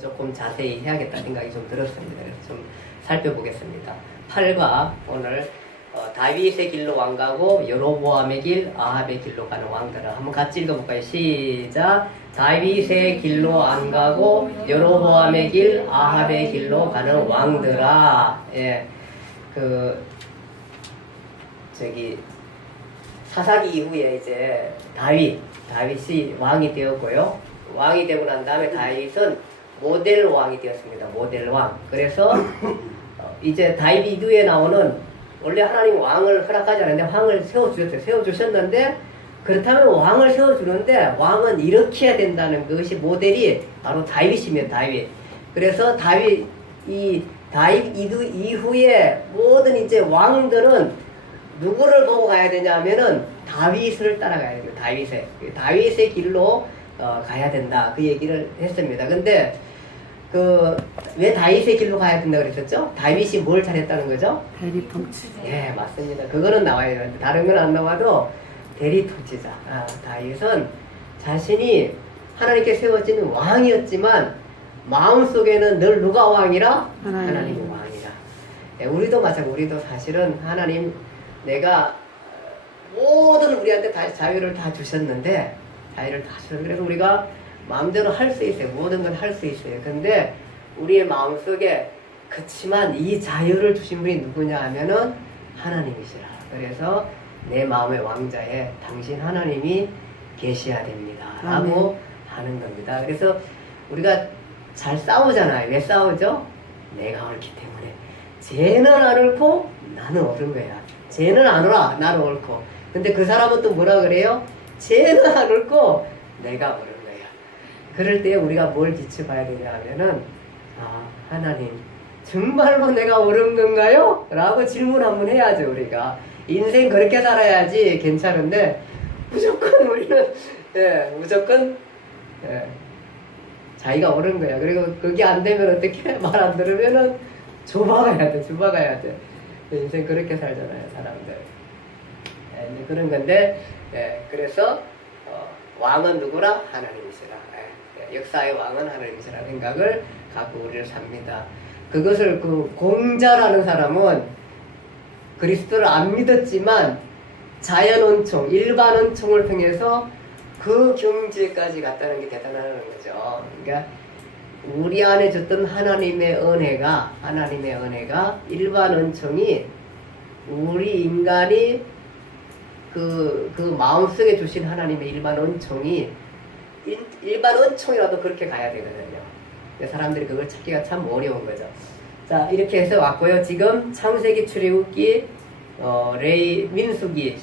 조금 자세히 해야겠다 생각이 좀 들었습니다. 그래서 좀 살펴보겠습니다. 8과 오늘 다윗의 길로 왕가고 여로보암의 길, 아합의 길로 가는 왕들을 한번 같이 읽어볼까요? 시작. 다윗의 길로 안 가고 여로보암의 길, 아합의 길로 가는 왕들아. 예, 사사기 이후에 이제 다윗이 왕이 되었고요. 왕이 되고 난 다음에 다윗은 모델 왕이 되었습니다. 모델 왕. 그래서 이제 다윗 이후에 나오는, 원래 하나님 왕을 허락하지 않았는데 왕을 세워주셨어요. 세워주셨는데, 그렇다면 왕을 세워주는데 왕은 이렇게 해야 된다는 것이 모델이 바로 다윗이면 다윗. 그래서 다윗 이후에 모든 이제 왕들은 누구를 보고 가야 되냐면은 다윗을 따라가야 돼요. 다윗의 길로 가야 된다. 그 얘기를 했습니다. 근데 왜 다윗의 길로 가야 된다 그랬었죠? 다윗이 뭘 잘했다는 거죠? 대리 통치. 예, 맞습니다. 그거는 나와야 되는데 다른 건 안 나와도 대리 통치자. 다윗은 자신이 하나님께 세워진 왕이었지만 마음속에는 늘 누가 왕이라? 하나님이 왕이라. 예, 우리도 마찬가지로 우리도 사실은 하나님, 내가 모든 우리한테 다 자유를 다 주셨는데, 그래서 우리가 마음대로 할 수 있어요. 모든 건 할 수 있어요. 근데 우리의 마음속에, 그치만 이 자유를 주신 분이 누구냐 하면은 하나님이시라. 그래서 내 마음의 왕자에 당신 하나님이 계셔야 됩니다. 라고 하는 겁니다. 그래서 우리가 잘 싸우잖아요. 왜 싸우죠? 내가 옳기 때문에. 쟤는 안 옳고 나는 옳은 거야. 쟤는 안 옳아, 나는 옳고. 근데 그 사람은 또 뭐라 그래요? 쟤는 안 옳고 내가 옳은 거야. 그럴 때 우리가 뭘 비춰봐야 되냐 하면은, 하나님 정말로 내가 옳은 건가요? 라고 질문 한번 해야죠. 우리가 인생 그렇게 살아야지 괜찮은데, 무조건 우리는 무조건 자기가 옳은 거야. 그리고 그게 안 되면 어떻게, 말 안 들으면은 좁아가야 돼. 인생 그렇게 살잖아요, 사람들. 그런 건데, 그래서 왕은 누구라? 하나님이시라. 역사의 왕은 하나님이시라 생각을 갖고 우리를 삽니다. 그것을 공자라는 사람은 그리스도를 안 믿었지만 자연언총, 일반언총을 통해서 그 경지까지 갔다는 게 대단하다는 거죠. 그러니까 우리 안에 줬던 하나님의 은혜가 일반언총이, 우리 인간이 그 마음속에 주신 하나님의 일반언총이라도 그렇게 가야 되거든요. 사람들이 그걸 찾기가 참 어려운 거죠. 자, 이렇게 해서 왔고요. 지금 창세기, 출애굽기, 레위, 민수기,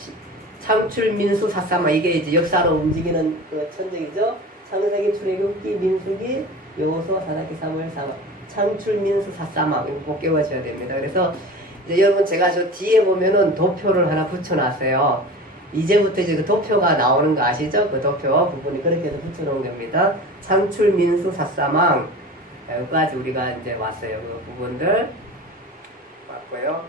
창출, 민수, 사사마, 이게 이제 역사로 움직이는 그 천적이죠. 창세기, 출애굽기, 민수기, 여호수아, 사사기, 사무엘, 사마, 창출, 민수, 사사마, 이거 꼭 깨워줘야 됩니다. 그래서 이제 여러분, 제가 저 뒤에 보면은 도표를 하나 붙여놨어요. 이제부터 이제 그 도표가 나오는 거 아시죠? 그 도표 부분이 그렇게 해서 붙여놓은 겁니다. 창출, 민수, 사사망, 여기까지 우리가 이제 왔어요. 그 부분들 왔고요.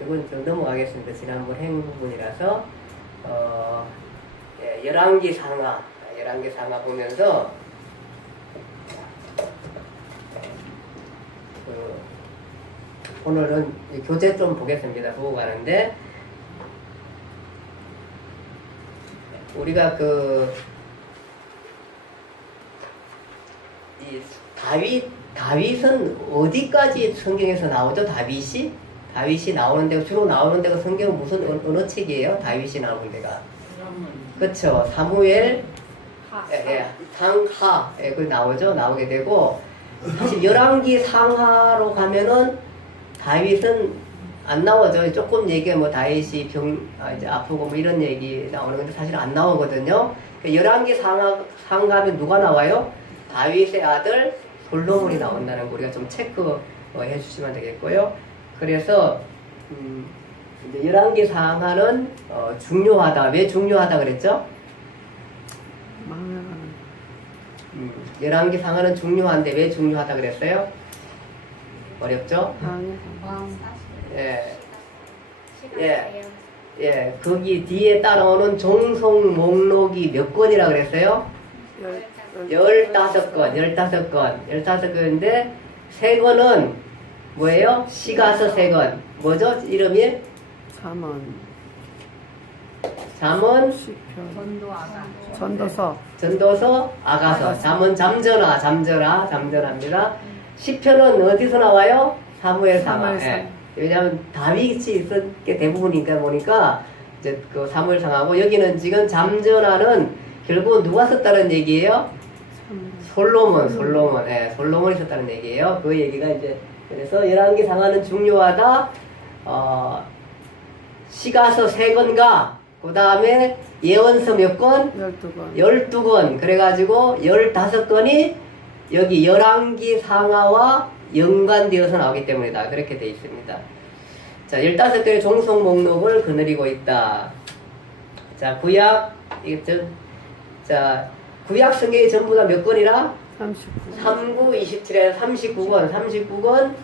이건 좀 넘어가겠습니다. 지난번 행 부분이라서. 열왕기 상하 보면서 오늘은 교재 좀 보겠습니다. 보고 가는데, 우리가 다윗은 어디까지 성경에서 나오죠? 다윗이 나오는 데가, 주로 나오는 데가 성경은 무슨, 어느 책이에요? 다윗이 나오는 데가. 그쵸. 사무엘, 상하, 그 나오게 되고, 사실 열왕기 상하로 가면은 다윗은 안 나오죠. 조금 얘기가 다윗이 이제 아프고 이런 얘기 나오는 건데 사실 안 나오거든요. 열왕기 상하면 누가 나와요? 다윗의 아들 솔로몬이 나온다는 거 우리가 좀 체크해 주시면 되겠고요. 그래서 이제 열왕기 상하는 중요하다. 왜 중요하다 그랬죠? 열왕기 상하는 중요한데 왜 중요하다 그랬어요? 어렵죠? 거기 뒤에 따라오는 종속 목록이 몇 권이라 그랬어요? 15건, 15건인데, 세 건은 뭐예요? 시가서 세 건. 뭐죠? 이름이? 잠언, 전도서, 아가서. 잠언, 잠전합니다. 시편은 어디서 나와요? 사무엘상. 예. 왜냐하면 다윗이 있었던 게 대부분이니까 보니까 이제 그 사무엘상하고 여기는 지금 잠전하는 결국 누가 썼다는 얘기예요? 솔로몬. 예, 솔로몬이 썼다는 얘기예요. 그 얘기가 이제 그래서 열왕기 상하는 중요하다. 시가서 3건과 그 다음에 예언서 몇 건? 12건. 그래가지고 15건이 여기 열왕기 상하와 연관되어서 나오기 때문이다. 그렇게 되어 있습니다. 자, 15개의 종속 목록을 거느리고 있다. 자, 구약 성경이 전부 다 몇 건이라? 39, 27에서 39건,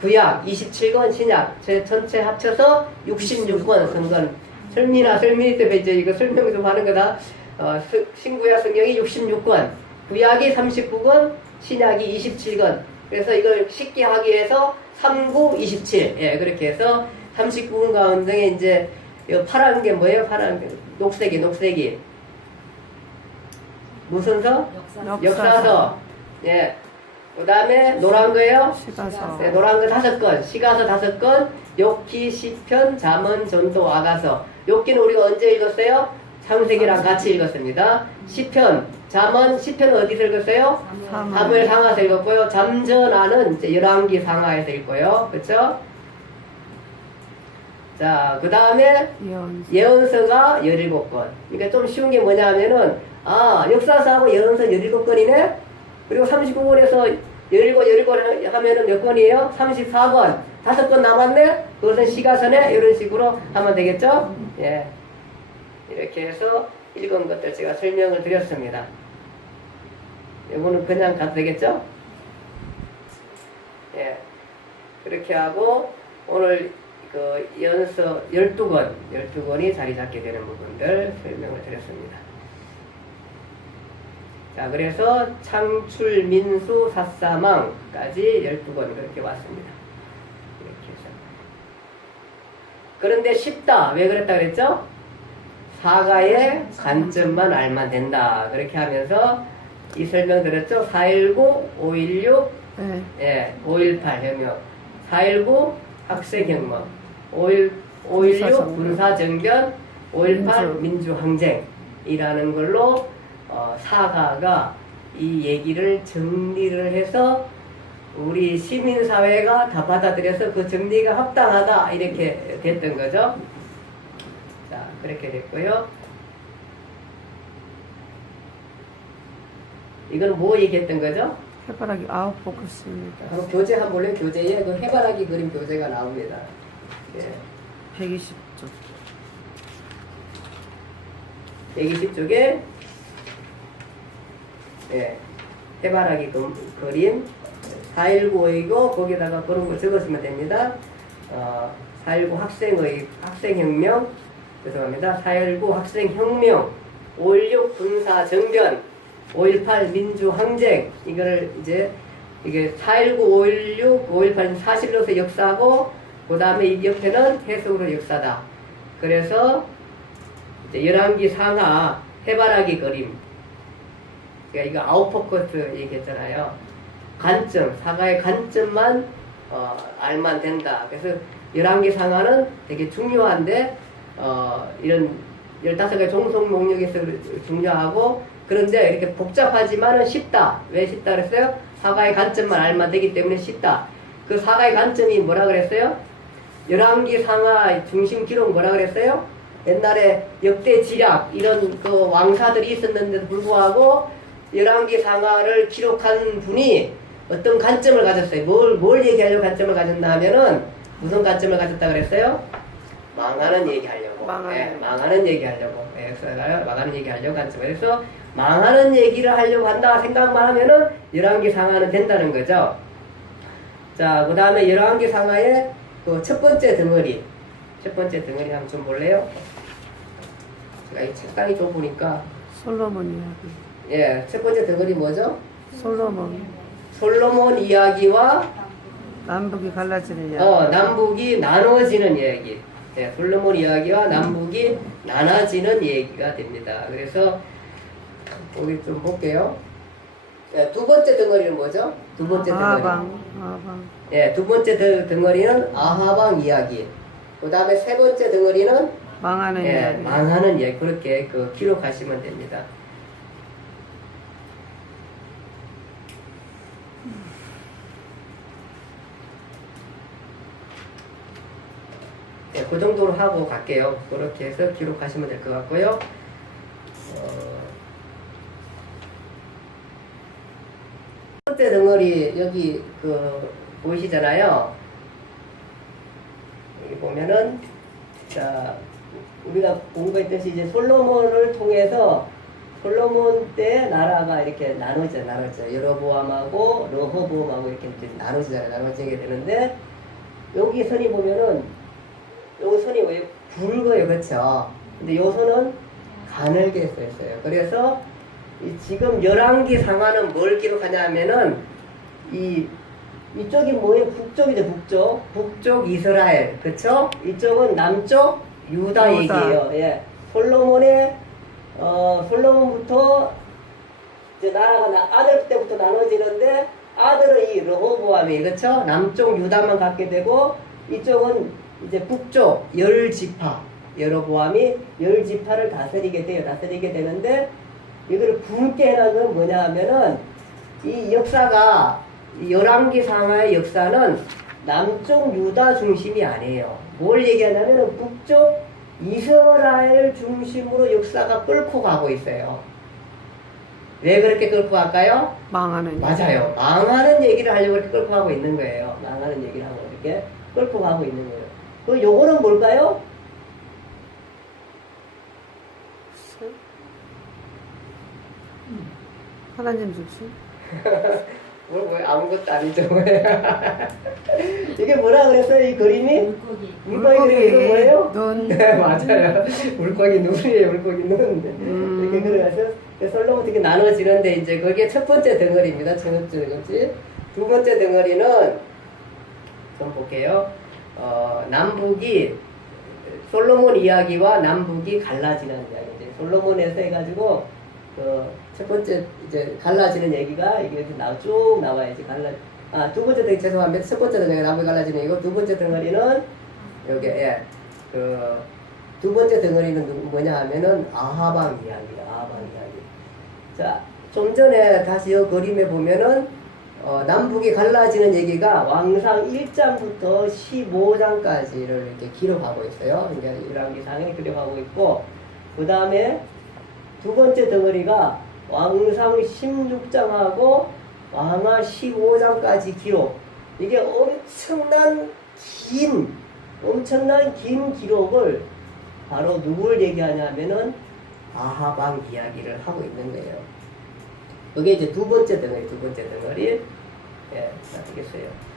구약 27건, 신약 전체 합쳐서 66권 성건. 설민이 때 이제 이거 설명 좀 하는 거다. 신구약 성경이 66권, 구약이 39권, 신약이 27권. 그래서 이걸 쉽게 하기 위해서 39, 27. 예, 그렇게 해서 39권 가운데 이제 파란 게 뭐예요? 파란 게 녹색이. 무슨 서? 역사서. 예. 그 다음에 노란 거예요? 시가서. 네, 노란 거 5건. 시가서 5건. 욥기, 시편, 잠언, 전도, 아가서. 욥기는 우리가 언제 읽었어요? 창세기랑 같이 읽었습니다. 시편은 어디서 읽었어요? 사무엘 상하에서 읽었고요. 잠전하는 이제 열왕기 상하에서 읽고요. 그쵸? 자, 그 다음에 예언서가 17건. 그러니까 좀 쉬운 게 뭐냐면은, 역사서하고 예언서 17건이네? 그리고 39권에서 17 하면은 몇 건이에요? 34건. 5건 남았네? 그것은 시가서네? 이런 식으로 하면 되겠죠? 예. 이렇게 해서 읽은 것들 제가 설명을 드렸습니다. 이거는 그냥 가도 되겠죠? 예. 그렇게 하고, 오늘 그 연서 12건이 자리 잡게 되는 부분들 설명을 드렸습니다. 자, 그래서 창출, 민수, 사사망까지 12건 그렇게 왔습니다. 이렇게 해서. 그런데 쉽다. 왜 그랬다 그랬죠? 사가의 관점만 알면 된다. 그렇게 하면서 이 설명 드렸죠? 419, 516, 예, 518 혁명, 419 학생혁명, 516 군사정변, 518 민주항쟁이라는 걸로 사가가 이 얘기를 정리를 해서 우리 시민사회가 다 받아들여서 그 정리가 합당하다 이렇게 됐던 거죠. 자, 그렇게 됐고요. 이건 뭐 얘기했던 거죠? 해바라기 9포커스입니다. 그럼 교재 한번 볼래요? 교재에 그 해바라기 그림 교재가 나옵니다. 예. 120쪽. 120쪽에 예, 해바라기 그림 419이고 거기다가 그런 걸 적으시면 됩니다. 419 학생혁명, 죄송합니다. 419 학생혁명, 516 군사정변, 518 민주항쟁, 이거를 이제 이게 419, 516, 518 사실로서 역사고, 그 다음에 이 옆에는 해석으로 역사다. 그래서 이제 열왕기 상하 해바라기 그림. 그러니까 이거 아웃포커스 얘기했잖아요. 관점, 사가의 관점만 알면 된다. 그래서 열왕기 상하는 되게 중요한데 이런 15가지 종속 목록에서 중요하고, 그런데 이렇게 복잡하지만은 쉽다. 왜 쉽다 그랬어요? 사가의 관점만 알면 되기 때문에 쉽다. 그 사가의 관점이 뭐라 그랬어요? 열왕기 상하 중심 기록 뭐라 그랬어요? 옛날에 역대 지략 이런 그 왕사들이 있었는데도 불구하고 열왕기 상하를 기록한 분이 어떤 관점을 가졌어요. 뭘 얘기하려고 관점을 가졌나 하면은 무슨 관점을 가졌다 그랬어요? 망하는 얘기하려고. 망하는 얘기하려고. 망하는 얘기하려고 관점. 그래서 망하는 얘기를 하려고 한다 생각만 하면은 열왕기 상하는 된다는 거죠. 자, 그 다음에 열왕기 상하의 그 첫 번째 덩어리 한번 좀 볼래요? 제가 이 책상이 좁으니까 솔로몬 이야기. 예, 첫 번째 덩어리 뭐죠? 솔로몬. 솔로몬 이야기와 남북이 갈라지는 이야기. 남북이 나눠지는 이야기. 예, 솔로몬 이야기와 남북이 나눠지는 얘기가 됩니다. 그래서 우리 좀 볼게요. 예, 두 번째 덩어리는 뭐죠? 두 번째 덩어리. 아하방. 예, 두 번째 덩어리는 아하방 이야기. 그 다음에 세 번째 덩어리는 망하는 예, 이야기. 망하는 이야기. 그렇게 기록하시면 됩니다. 네, 그 정도로 하고 갈게요. 그렇게 해서 기록하시면 될 것 같고요. 첫 번째 덩어리 여기 보이시잖아요. 여기 보면은 자 우리가 공부했듯이 이제 솔로몬을 통해서 솔로몬 때 나라가 이렇게 나눠져. 여로보암하고 르호보암하고 이렇게 이제 나눠지게 되는데 여기 선이 보면은 요 선이 왜 굵어요, 그렇죠? 근데 요 선은 가늘게 써 있어요. 그래서 지금 열왕기 상하는 뭘 기록하냐면은 이쪽이 뭐예요? 북쪽이죠, 북쪽 이스라엘, 그렇죠? 이쪽은 남쪽 유다 얘기예요. 예, 솔로몬부터 이제 나라가 아들 때부터 나눠지는데 아들은 이 르호보암이, 그렇죠? 남쪽 유다만 갖게 되고 이쪽은 이제 북쪽 열 지파, 여로보암이 열 지파를 다스리게 되는데 이거를 굵게 해놓은 건 뭐냐 하면은 이 역사가 열왕기 상하의 역사는 남쪽 유다 중심이 아니에요. 뭘 얘기하냐면은 북쪽 이스라엘 중심으로 역사가 끌고 가고 있어요. 왜 그렇게 끌고 갈까요? 망하는 맞아요. 망하는 얘기를 하려고 이렇게 끌고 가고 있는 거예요. 망하는 얘기를 하고 이렇게 끌고 가고 있는 거예요. 그 요거는 뭘까요? 하나님 중심. 뭐 아무것도 아니죠. 이게 뭐라 그랬어요? 이 그림이? 물고기 그림이 뭐예요? 눈. 네, 맞아요. 물고기 눈이에요. 물고기 눈. 이렇게 그려서 솔로몬 이렇게 나눠지는데 이제 그게 첫 번째 덩어리입니다. 첫 번째 덩어리. 두 번째 덩어리는 좀 볼게요. 남북이 솔로몬 이야기와 남북이 갈라지는 이야기. 이제 솔로몬에서 해가지고 첫 번째 이제 갈라지는 얘기가 이게 쭉 나와야지. 두 번째 덩어리 죄송합니다. 첫 번째 덩어리 남북이 갈라지는 얘기고 두 번째 덩어리는 여기 두 번째 덩어리는 뭐냐 하면은 아하방 이야기야. 아하방 이야기. 자, 좀 전에 다시 이 그림에 보면은 남북이 갈라지는 얘기가 왕상 1장부터 15장까지를 이렇게 기록하고 있어요. 이제 열왕기상에 기록하고 있고, 그 다음에 두 번째 덩어리가 왕상 16장하고 왕하 15장까지 기록. 이게 엄청난 긴 기록을 바로 누굴 얘기하냐면은 아하방 이야기를 하고 있는 거예요. 그게 이제 두 번째 덩어리. 예, 알겠어요.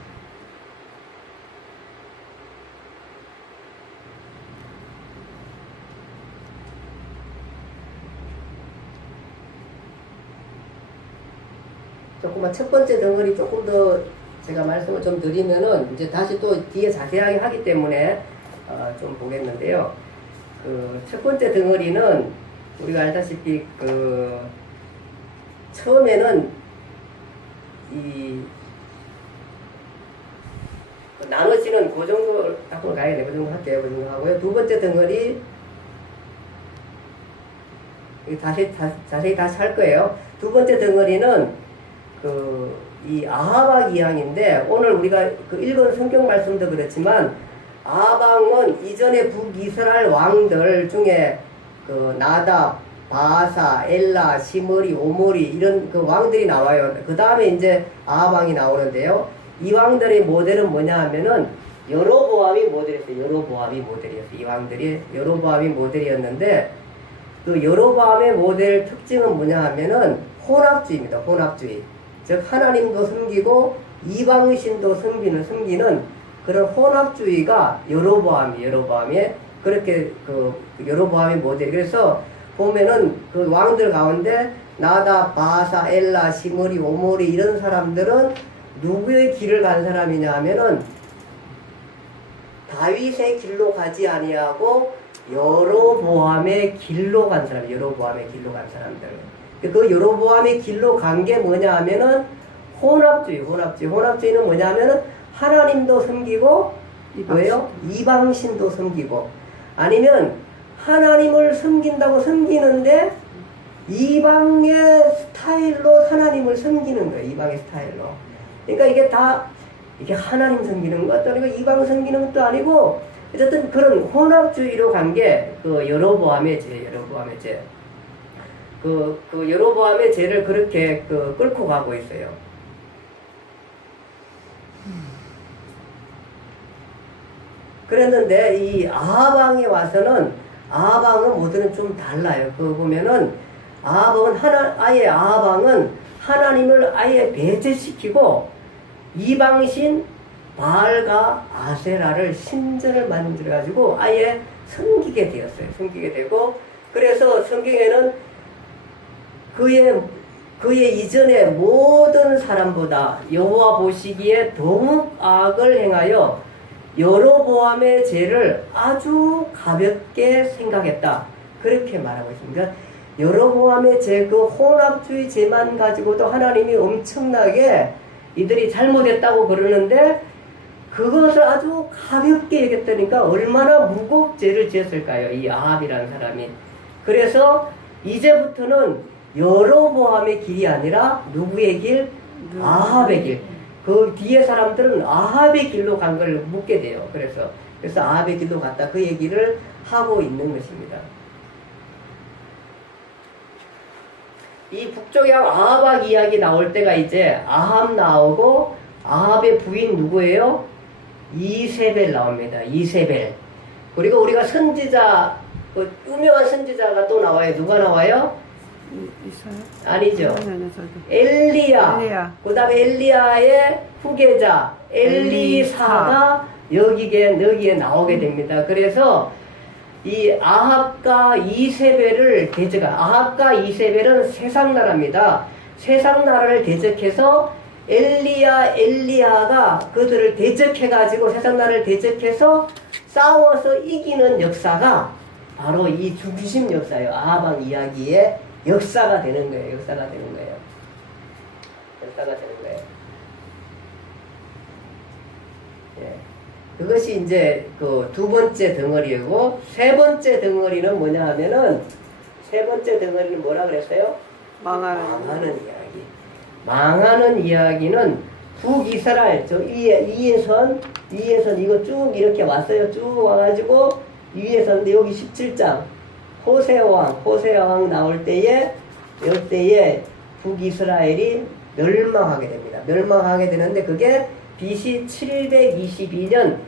조금만 첫 번째 덩어리 조금 더 제가 말씀을 좀 드리면은 이제 다시 또 뒤에 자세하게 하기 때문에 좀 보겠는데요. 첫 번째 덩어리는 우리가 알다시피 처음에는 나눠지는 그 정도 앞으로 가야 돼. 그 정도 할게요. 그 정도 하고요. 두 번째 덩어리 자세히 다시 할 거예요. 두 번째 덩어리는 이 아하방 이야기인데 오늘 우리가 읽은 성경 말씀도 그렇지만 아하방은 이전에 북이스라엘 왕들 중에 나답, 바사, 엘라, 시므리, 오므리 이런 왕들이 나와요. 그 다음에 이제 아하방이 나오는데요. 이 왕들의 모델은 뭐냐 하면은 여로보암이 모델이었어요. 이 왕들이 여로보암이 모델이었는데 그 여로보암의 모델 특징은 뭐냐 하면은 혼합주의입니다. 혼합주의. 즉 하나님도 섬기고 이방신도 섬기는 그런 혼합주의가 여로보암의 그렇게 여로보암의 모델이. 그래서 보면은 그 왕들 가운데 나다, 바사, 엘라, 시므리, 오므리 이런 사람들은 누구의 길을 간 사람이냐 하면은 다윗의 길로 가지 아니하고 여로보암의 길로 간 사람, 여로보암의 길로 간 사람들. 그 여로보암의 길로 간 게 뭐냐 하면은 혼합주의는 뭐냐 하면은 하나님도 섬기고 뭐예요? 이방신도 섬기고 아니면 하나님을 섬긴다고 섬기는데 이방의 스타일로 하나님을 섬기는 거예요. 이방의 스타일로. 그러니까 이게 다 이게 하나님 섬기는 것도 아니고 이방 섬기는 것도 아니고 어쨌든 그런 혼합주의로 간 게 그 여로보암의 죄. 그 여로보암의 죄를 그렇게 끌고 가고 있어요. 그랬는데 이 아하방에 와서는 아하방은 모두는 좀 달라요. 그거 보면은 아하방은 하나님을 아예 배제시키고 이방신 바알과 아세라를 신전을 만들어가지고 아예 섬기게 되었어요. 섬기게 되고 그래서 성경에는 그의 이전의 모든 사람보다 여호와 보시기에 더욱 악을 행하여 여로보암의 죄를 아주 가볍게 생각했다. 그렇게 말하고 있습니다. 여로보암의 죄, 그 혼합주의 죄만 가지고도 하나님이 엄청나게 이들이 잘못했다고 그러는데 그것을 아주 가볍게 여겼다니까 얼마나 무겁게 죄를 지었을까요? 이 아합이라는 사람이. 그래서 이제부터는 여로보암의 길이 아니라 누구의 길? 아합의 길. 그 뒤에 사람들은 아합의 길로 간 걸 묻게 돼요. 그래서 아합의 길로 갔다 그 얘기를 하고 있는 것입니다. 이 북쪽양 아합 이야기 나올 때가 이제 아합 나오고 아합의 부인 누구예요? 이세벨 나옵니다. 이세벨. 그리고 우리가 선지자, 그 유명한 선지자가 또 나와요. 누가 나와요? 이사야? 아니죠. 아니, 엘리야. 그 다음에 엘리야의 후계자 엘리사가 여기에 나오게 됩니다. 그래서 이 아합과 이세벨을 아합과 이세벨은 세상나라입니다. 세상나라를 대적해서 엘리야가 그들을 대적해가지고 세상나라를 대적해서 싸워서 이기는 역사가 바로 이 중심 역사예요. 아합왕 이야기의 역사가 되는 거예요. 역사가 되는 거예요. 예. 그것이 이제 그 두 번째 덩어리이고 세 번째 덩어리는 뭐냐 하면은 세 번째 덩어리는 뭐라 그랬어요? 망하는 이야기. 망하는 이야기는 북이스라엘 저 위에선 이거 쭉 이렇게 왔어요. 쭉 와가지고 위에선 여기 17장 호세아왕 나올 때에 이때에 북이스라엘이 멸망하게 됩니다. 멸망하게 되는데 그게 BC 722년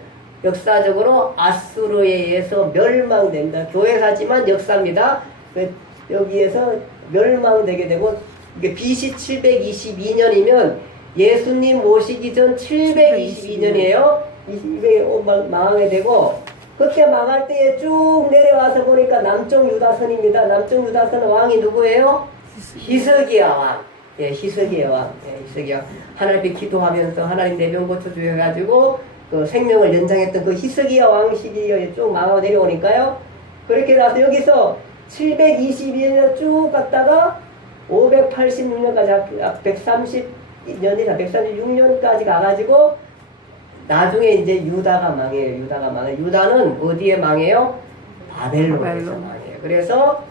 역사적으로 아수르에 의해서 멸망됩니다. 교회사지만 역사입니다. 여기에서 멸망되게 되고 이게 BC 722년이면 예수님 모시기 전 722년이에요. 이게 망하게 되고 그렇게 망할 때에 쭉 내려와서 보니까 남쪽 유다선입니다. 남쪽 유다선은 왕이 누구예요? 히스기야 왕. 예, 히스기야 왕. 하나님께 기도하면서 하나님 내병 고쳐주셔가지고 그 생명을 연장했던 그 히스기야 왕 시기에 쭉 망하고 내려오니까요. 그렇게 나서 여기서 722년 쭉 갔다가 586년까지 136년까지 가가지고 나중에 이제 유다가 망해요. 유다는 어디에 망해요? 바벨론에서 망해요. 그래서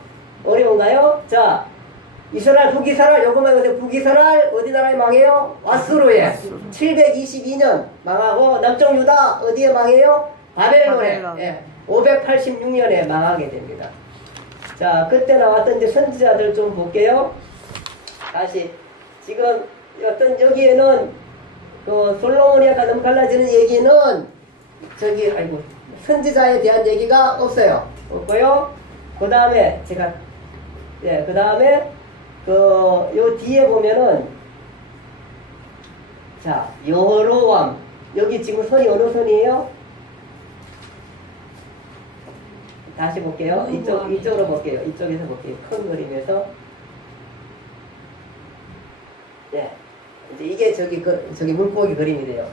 어려운가요? 자, 이스라엘, 북이스라엘, 요거만 해보세요. 북이스라엘 어디 나라에 망해요? 아수르에 722년 망하고 남쪽 유다 어디에 망해요? 바벨론에 586년에 망하게 됩니다. 자, 그때 나왔던 이제 선지자들 좀 볼게요. 다시 지금 어떤 여기에는 그 솔로몬이 아까 너무 갈라지는 얘기는 선지자에 대한 얘기가 없고요. 그 다음에 그 다음에 요 뒤에 보면은 자 여로보암 여기 지금 선이 어느 선이에요? 다시 볼게요. 이쪽으로 볼게요. 이쪽에서 볼게요. 큰 그림에서 예. 이제 이게 저기 물고기 그림이 돼요.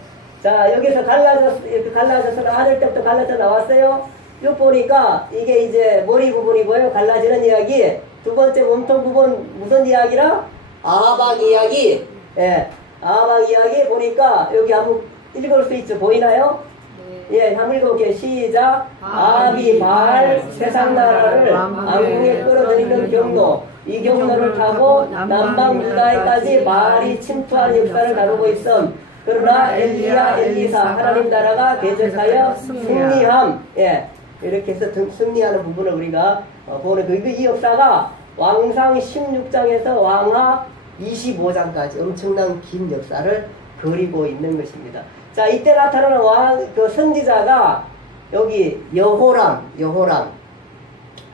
자, 여기서 이렇게 갈라져서 아들 때부터 갈라져 나왔어요. 쭉 보니까 이게 이제 머리 부분이고요. 갈라지는 이야기. 두 번째 몸통 부분 무슨 이야기라? 아박 이야기. 예. 아박 이야기 보니까 여기 한번 읽을 수 있죠. 보이나요? 예, 한번 읽어볼게요. 시작. 아비 발 세상 나라를 왕궁에 끌어들이는 경로. 이 경로를 타고 남방 유다에까지 말이 침투한 역사를 다루고 있음. 그러나 엘리야 엘리사 하나님 나라가 대적하여 승리함. 예, 이렇게 해서 승리하는 부분을 우리가 보는 이 역사가 왕상 16장에서 왕하 25장까지 엄청난 긴 역사를 그리고 있는 것입니다. 자, 이때 나타나는 그 선지자가 여기 여호람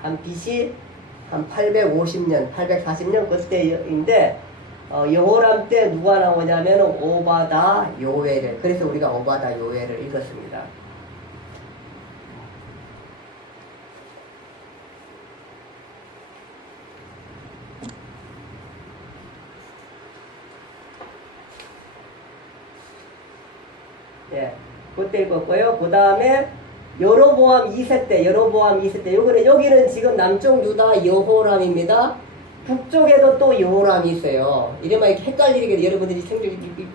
한 BC 한 850년, 840년 그때인데 여호람 때 누가 나오냐면 오바다 요엘을. 그래서 우리가 오바다 요엘을 읽었습니다. 예, 그때 읽었고요. 그 다음에 여로보암 2세 때, 여기는 지금 남쪽 유다 여호람입니다. 북쪽에도 또 여호람이 있어요. 이래만 이렇게 헷갈리게 여러분들이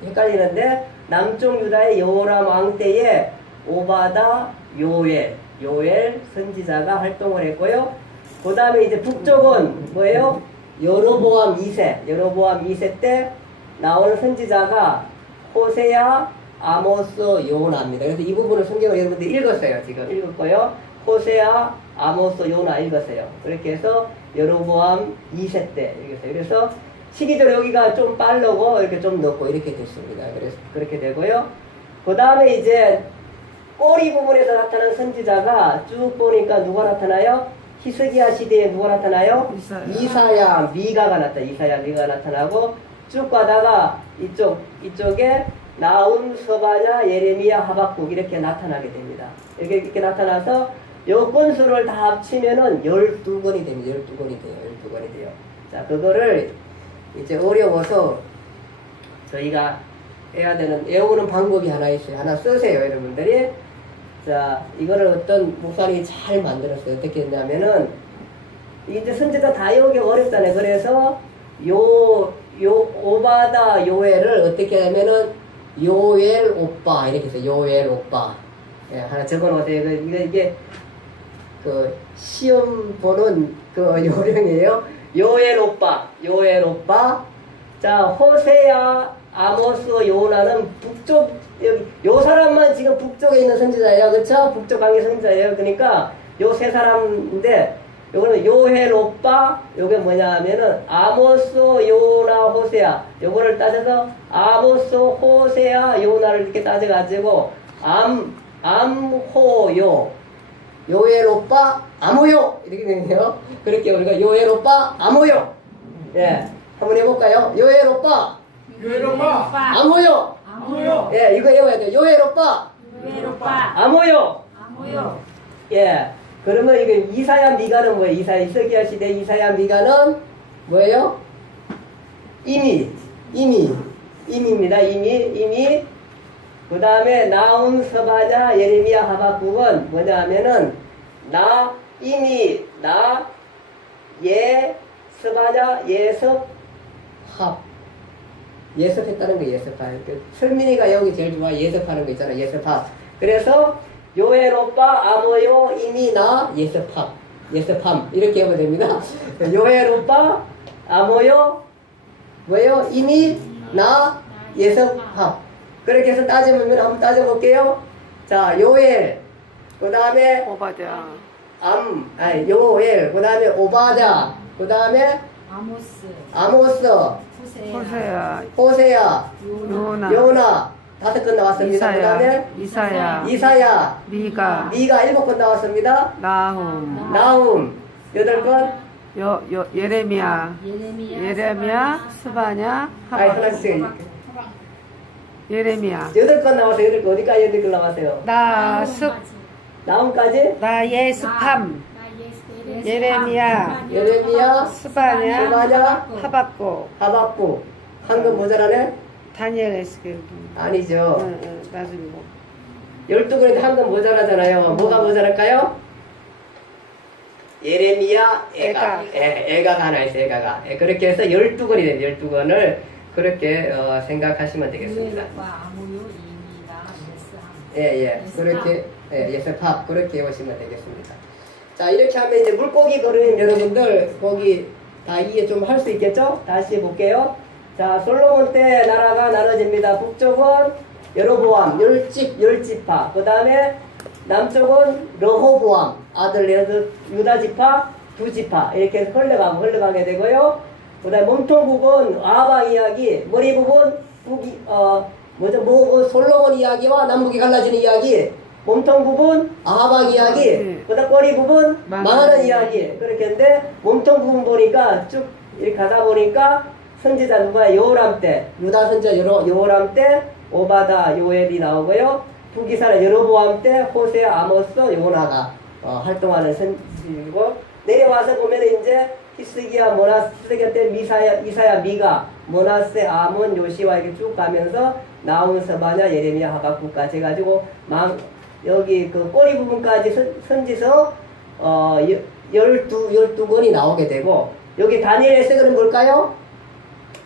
헷갈리는데, 남쪽 유다의 여호람 왕 때에 오바다 요엘 선지자가 활동을 했고요. 그 다음에 이제 북쪽은 뭐예요? 여로보암 2세 때 나오는 선지자가 호세야, 아모스, 요나입니다. 그래서 이 부분을 성경을 여러분들이 읽었어요. 지금 읽었고요. 호세아, 아모스, 요나 읽었어요. 그렇게 해서 여로보암 2세 때 읽었어요. 그래서 시기적으로 여기가 좀 빠르고 이렇게 좀 늦고 이렇게 됐습니다. 그래서 그렇게 되고요. 그 다음에 이제 꼬리 부분에서 나타난 선지자가 쭉 보니까 누가 나타나요? 히스기야 시대에 누가 나타나요? 이사야 미가가 나타나고 쭉 가다가 이쪽에 나훔, 서바냐, 예레미야, 하박국 이렇게 나타나게 됩니다. 이렇게 나타나서 요 건수를 다 합치면은 12권이 됩니다. 12권이 돼요. 자, 그거를 이제 어려워서 저희가 외우는 방법이 하나 있어요. 하나 쓰세요, 여러분들이. 자, 이거를 어떤 목사님이 잘 만들었어요. 어떻게 했냐면은 이제 선지자 다 외우기 어렵잖아요. 그래서 요 오바다 요엘을 어떻게 하면은 요엘 오빠 이렇게 해서 요엘 오빠. 예, 하나 적어놓으세요. 이게 그 시험 보는 그 요령이에요. 요엘 오빠. 자, 호세야, 아모스, 요나는 북쪽, 여기 요 사람만 지금 북쪽에 있는 선지자예요. 그렇죠? 북쪽 강의 선지자예요. 그러니까 요 세 사람인데 요거는 요엘 오빠, 요게 뭐냐 하면은 아모스, 요나, 호세야. 요거를 따져서 아모스, 호세야, 요나를 이렇게 따져가지고 암호요. 요엘 오빠, 아모요. 이렇게 되네요. 그렇게 우리가 요엘 오빠, 아모요. 예. 한번 해볼까요? 요엘 오빠, 아모요. 예, 이거 외워야 돼요. 요엘 오빠, 아모요. 예. 그러면 이게 이사야 미가는 뭐예요? 이스기야 시대 이사야 미가는 뭐예요? 임입니다. 그 다음에 나훔, 서바냐, 예레미야, 하박국은 뭐냐 하면은 서바냐, 예섭, 합. 예섭했다는 거 예섭합. 설민이가 여기 제일 좋아. 예섭하는 거 있잖아. 예섭합. 그래서 요엘 오빠, 아모요, 이미나, 예섭함. 이렇게 하면 됩니다. 요엘 오빠, 아모요, 뭐예요? 이미, 나, 예섭함. 그렇게 해서 따져보면 한번 따져볼게요. 자, 요엘, 그 다음에 오바다, 요엘, 그 다음에 오바다, 그 다음에 아모스, 호세야, 요나, 5건 나왔습니다. 그 다음에 이사야, 미가 7건 나왔습니다. 나훔 8건, 예레미야, 스바냐, 하나씩. 예레미야, 8건 나왔어요. 8건. 어디까지 8건 나왔어요? 나훔까지? 예스팜, 예레미야, 예레미야, 스바냐, 스바냐, 하박국, 한 건 모자라네? 다니엘 에스겔. 아니죠. 나중에 뭐. 12권인데 한 건 모자라잖아요. 뭐가 모자랄까요? 예레미야, 애가. 애가가 하나 있어요, 애가가. 그렇게 해서 12권이 됩니다. 12권을 그렇게 생각하시면 되겠습니다. 예. 그렇게, 예세팝. 그렇게 보시면 되겠습니다. 자, 이렇게 하면 이제 물고기 거르는 여러분들, 거기 다 이해 좀 할 수 있겠죠? 다시 볼게요. 자, 솔로몬 때 나라가 나눠집니다. 북쪽은 여로보암, 열지파. 그 다음에 남쪽은 르호보암, 아들 유다 지파, 두 지파. 이렇게 해서 흘러가게 되고요. 그 다음에 몸통 부분, 아방 이야기, 머리 부분, 솔로몬 이야기와 남북이 갈라지는 이야기, 몸통 부분, 아방 이야기, 그 다음 꼬리 부분, 망하는 이야기. 그렇게 했는데, 몸통 부분 보니까 쭉 이렇게 가다 보니까 선지자 누가 여호람 때, 유다 선지자 여호람 때, 오바다, 요엘이 나오고요. 북이스라엘 여로보암 때, 호세, 아모스, 요나가 활동하는 선지이고, 내려와서 보면 이제 히스기야, 히스기야 때 이사야, 미가, 모나세, 아몬, 요시와 이렇게 쭉 가면서 나온 서바냐, 예레미야, 하박국까지 해가지고 여기 그 꼬리 부분까지 선지서 12권이 나오게 되고, 여기 다니엘 에스겔은 뭘까요?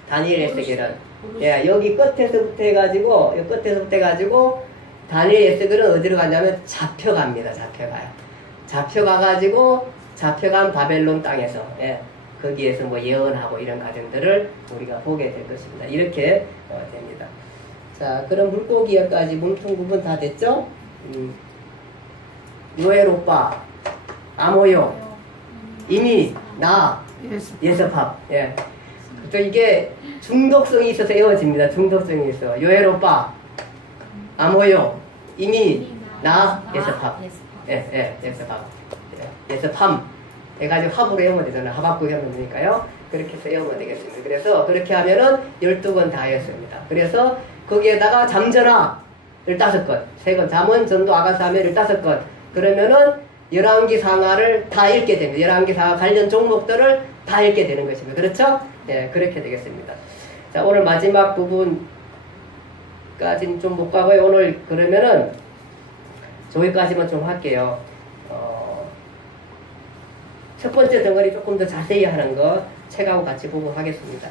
다니엘 에스겔은 여기 끝에서부터 해가지고 다니엘 에스겔은 어디로 가냐면 잡혀갑니다. 잡혀간 바벨론 땅에서 거기에서 뭐 예언하고 이런 과정들을 우리가 보게 될 것입니다. 이렇게 됩니다. 자, 그럼 물고기까지 몸통 부분 다 됐죠? 요엘 오빠, 아모요, 이미, 나, 예서팝. 또 이게 중독성이 있어서 이어집니다. 중독성이 있어. 요엘 오빠, 아모요, 이미, 나, 예서팝. 예서팝. 예서팜. 해가지고 합으로 외우면 되잖아요. 합합구 외우면 되니까요. 그렇게 해서 외우면 되겠습니다. 그래서 그렇게 하면은 12권 다 했습니다. 그래서 거기에다가 잠전화 15권, 3권, 잠언, 전도, 아가사면 15권. 그러면은 11기 상하를 다 읽게 됩니다. 11기 상하 관련 종목들을 다 읽게 되는 것입니다. 그렇죠? 그렇게 되겠습니다. 자, 오늘 마지막 부분까지는 좀 못 가고요. 오늘 그러면은 저기까지만 좀 할게요. 첫 번째 덩어리 조금 더 자세히 하는 거 책하고 같이 보고 하겠습니다.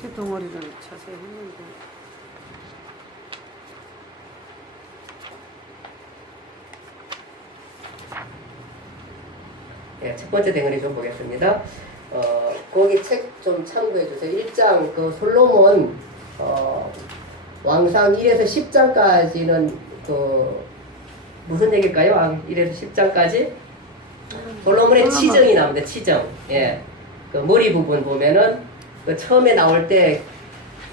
그 덩어리를 자세히 했는데. 첫 번째 덩어리 좀 보겠습니다. 거기 책 좀 참고해 주세요. 1장 그 솔로몬 왕상 1에서 10장까지는 그 무슨 얘기일까요? 1에서 10장까지 솔로몬의 치정이 나옵니다. 치정. 그 머리 부분 보면은 그 처음에 나올 때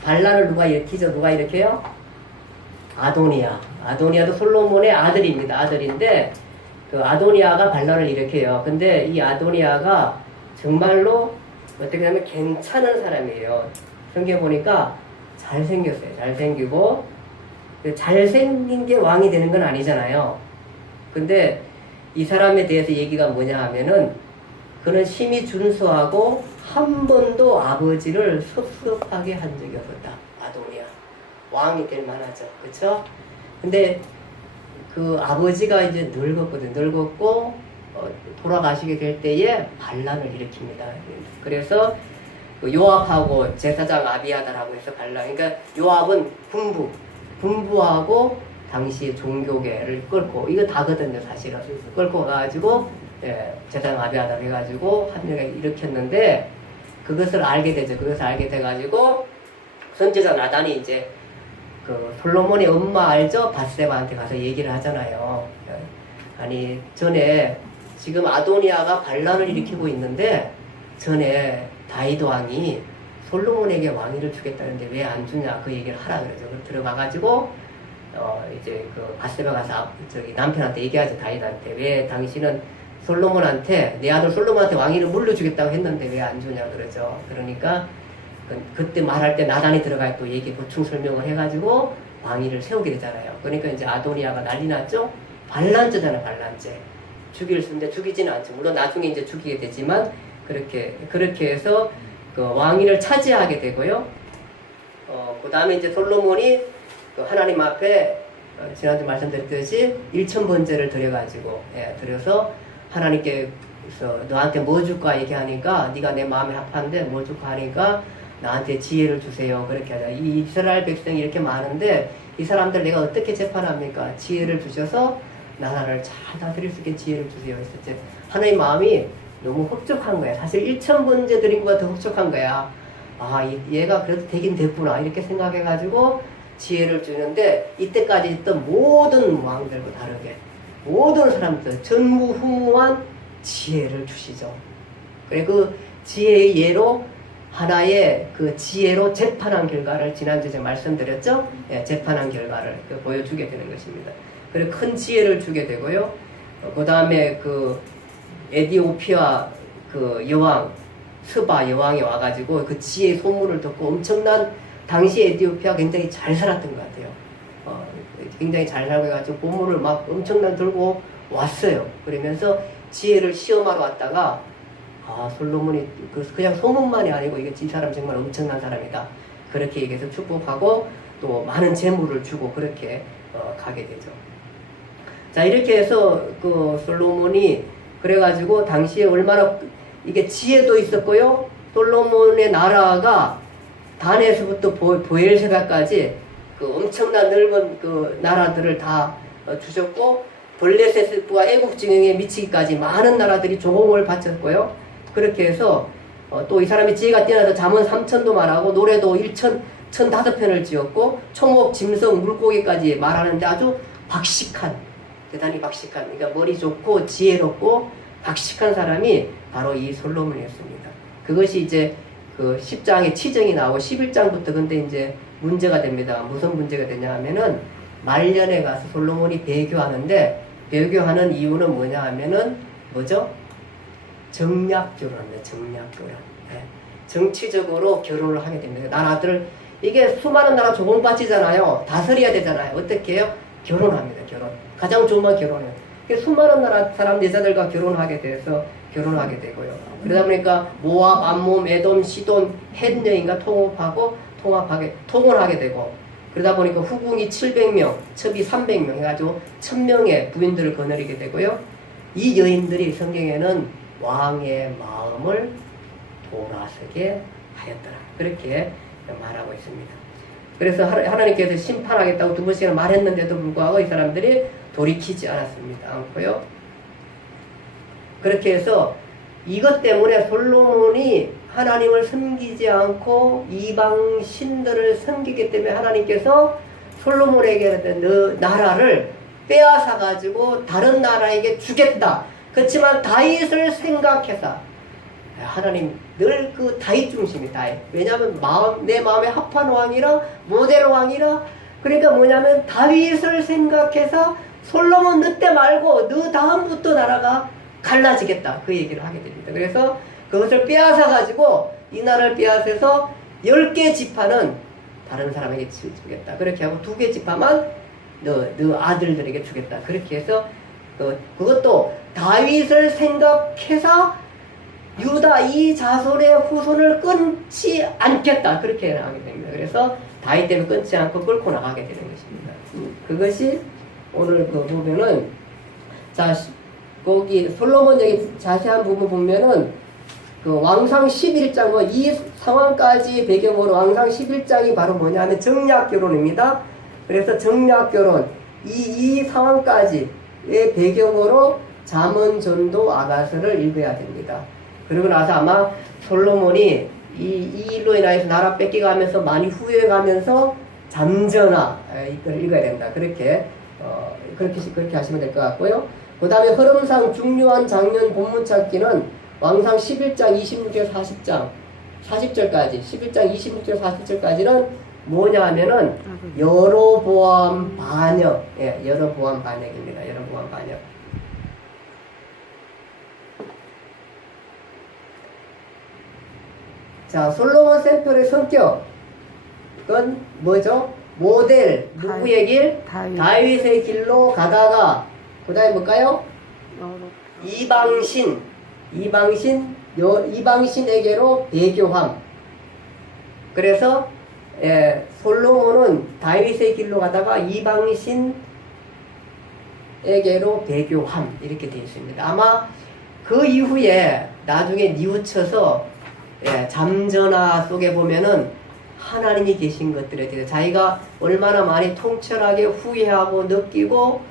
반란을 누가 일으키죠? 누가 일으켜요? 아도니아. 아도니아도 솔로몬의 아들입니다. 아들인데 그 아도니아가 반란을 일으켜요. 근데 이 아도니아가 정말로 어떻게 하면 괜찮은 사람이에요. 성경 보니까 잘생겼어요. 잘생기고 잘생긴 게 왕이 되는 건 아니잖아요. 근데 이 사람에 대해서 얘기가 뭐냐 하면은 그는 심히 준수하고 한 번도 아버지를 섭섭하게 한 적이 없었다. 아도니아. 왕이 될 만하죠. 그쵸? 근데 그 아버지가 이제 늙었거든. 늙었고 돌아가시게 될 때에 반란을 일으킵니다. 그래서 그 요압하고 제사장 아비아달하고 해서 반란. 그러니까 요압은 군부하고 당시 종교계를 끌고 이거 다거든요. 사실은 끌고 가가지고 제사장 아비아달 해가지고 합력을 일으켰는데 그것을 알게 되죠. 그것을 알게 돼가지고 선지자 나단이 이제 그 솔로몬의 엄마 알죠? 밧세바한테 가서 얘기를 하잖아요. 아니 전에 지금 아도니아가 반란을 일으키고 있는데 전에 다윗 왕이 솔로몬에게 왕위를 주겠다는데 왜 안 주냐 그 얘기를 하라 그러죠. 들어가가지고 이제 그 밧세바 가서 저기 남편한테 얘기하죠. 다윗한테 왜 당신은 솔로몬한테 내 아들 솔로몬한테 왕위를 물려주겠다고 했는데 왜 안 주냐 그러죠. 그러니까 그때 말할 때 나단이 들어가 또 얘기 보충 설명을 해가지고 왕위를 세우게 되잖아요. 그러니까 이제 아도니아가 난리 났죠. 반란죄잖아, 반란죄. 죽일 수인데 죽이지는 않죠. 물론 나중에 이제 죽이게 되지만 그렇게 해서 그 왕위를 차지하게 되고요. 그 다음에 이제 솔로몬이 그 하나님 앞에 지난주 말씀드렸듯이 1000번제를 드려가지고 드려서 하나님께서 너한테 뭐 줄까 얘기하니까 네가 내 마음에 합한데 뭘 줄까 하니까 나한테 지혜를 주세요. 그렇게 하자. 이 이스라엘 백성이 이렇게 많은데 이 사람들 내가 어떻게 재판합니까? 지혜를 주셔서 나라를 잘 다스릴 수 있게 지혜를 주세요. 그래서 하나님 마음이 너무 흡족한 거야. 사실 1000번제 드린 것보다 더 흡족한 거야. 아, 얘가 그래도 되긴 됐구나. 이렇게 생각해가지고 지혜를 주는데 이때까지 있던 모든 왕들과 다르게 모든 사람들 전무후무한 지혜를 주시죠. 그래 그 지혜의 예로 하나의 그 지혜로 재판한 결과를 지난주에 제가 말씀드렸죠. 재판한 결과를 보여주게 되는 것입니다. 그리고 큰 지혜를 주게 되고요. 그 다음에 그 에디오피아 그 여왕 스바 여왕이 와가지고 그 지혜의 소문을 듣고 엄청난 당시 에티오피아 굉장히 잘 살았던 것 같아요. 굉장히 잘 살고 해가지고 보물을 막 엄청난 들고 왔어요. 그러면서 지혜를 시험하러 왔다가 솔로몬이 그냥 소문만이 아니고 이게 이 사람 정말 엄청난 사람이다. 그렇게 얘기해서 축복하고 또 많은 재물을 주고 그렇게 가게 되죠. 자 이렇게 해서 그 솔로몬이 그래가지고 당시에 얼마나 이게 지혜도 있었고요. 솔로몬의 나라가 단에서부터 보엘세바까지 그 엄청난 넓은 그 나라들을 다 주셨고 블레셋과 애국 진영에 미치기까지 많은 나라들이 조공을 바쳤고요. 그렇게 해서 또 이 사람이 지혜가 뛰어나서 잠언 3000도 말하고 노래도 1005편을 지었고 초목, 짐승, 물고기까지 말하는데 아주 박식한 대단히 박식한 그러니까 머리 좋고 지혜롭고 박식한 사람이 바로 이 솔로몬이었습니다. 그것이 이제 그 10장에 치정이 나오고 11장부터 근데 이제 문제가 됩니다. 무슨 문제가 되냐 하면은 말년에 가서 솔로몬이 배교하는데 배교하는 이유는 뭐냐 하면은 뭐죠? 정략결혼입니다. 정략결혼. 정치적으로 결혼을 하게 됩니다. 나라들 이게 수많은 나라 조공받치잖아요. 다스려야 되잖아요. 어떻게 해요? 결혼합니다. 결혼. 가장 좋은 건 결혼이에요. 수많은 나라 사람 여자들과 결혼하게 돼서 결혼하게 되고요. 그러다 보니까 모압, 암몬, 에돔, 시돈, 헷 여인과 통혼을 하게 되고 그러다 보니까 후궁이 700명, 첩이 300명 해가지고 1000명의 부인들을 거느리게 되고요. 이 여인들이 성경에는 왕의 마음을 돌아서게 하였더라. 그렇게 말하고 있습니다. 그래서 하나님께서 심판하겠다고 2번씩이나 말했는데도 불구하고 이 사람들이 돌이키지 않고요. 그렇게 해서 이것 때문에 솔로몬이 하나님을 섬기지 않고 이방 신들을 섬기기 때문에 하나님께서 솔로몬에게 너 나라를 빼앗아 가지고 다른 나라에게 주겠다. 그렇지만 다윗을 생각해서 하나님 늘 그 다윗 중심이 다윗. 왜냐하면 내 마음에 합한 왕이라 모델 왕이라 그러니까 뭐냐면 다윗을 생각해서 솔로몬 너 때 말고 너 다음부터 나라가 갈라지겠다. 그 얘기를 하게 됩니다. 그래서 그것을 빼앗아 가지고 이 나라를 빼앗아서 10개 지파는 다른 사람에게 주겠다. 그렇게 하고 2개 지파만 너 아들들에게 주겠다. 그렇게 해서 그것도 다윗을 생각해서 유다 이 자손의 후손을 끊지 않겠다. 그렇게 나가게 됩니다. 그래서 다윗 때문에 끊지 않고 끌고 나가게 되는 것입니다. 그것이 오늘 그 보면은 자 거기 솔로몬 얘기 자세한 부분 보면은 그 왕상 11장 뭐 이 상황까지 배경으로 왕상 11장이 바로 뭐냐면 정략결혼입니다. 그래서 정략결혼 이 상황까지의 배경으로 잠언, 전도, 아가서를 읽어야 됩니다. 그리고 나서 아마 솔로몬이 이 일로 인해서 나라 뺏겨가면서 많이 후회가면서 잠전하 이걸 읽어야 된다. 그렇게 하시면 될 것 같고요. 그 다음에 흐름상 중요한 장면 본문 찾기는 왕상 11장 26절 40절까지 11장 26절 40절까지는 뭐냐 하면은 여로보암 반역 여로보암 반역입니다. 여로보암 반역. 자 솔로몬 샘플의 성격은 뭐죠? 모델 누구의 길? 다윗의 길로 가다가 그 다음에 뭘까요? 이방신에게로 배교함. 그래서 솔로몬은 다윗의 길로 가다가 이방신에게로 배교함 이렇게 되어 있습니다. 아마 그 이후에 나중에 뉘우쳐서 잠전화 속에 보면은 하나님이 계신 것들에 대해서 자기가 얼마나 많이 통철하게 후회하고 느끼고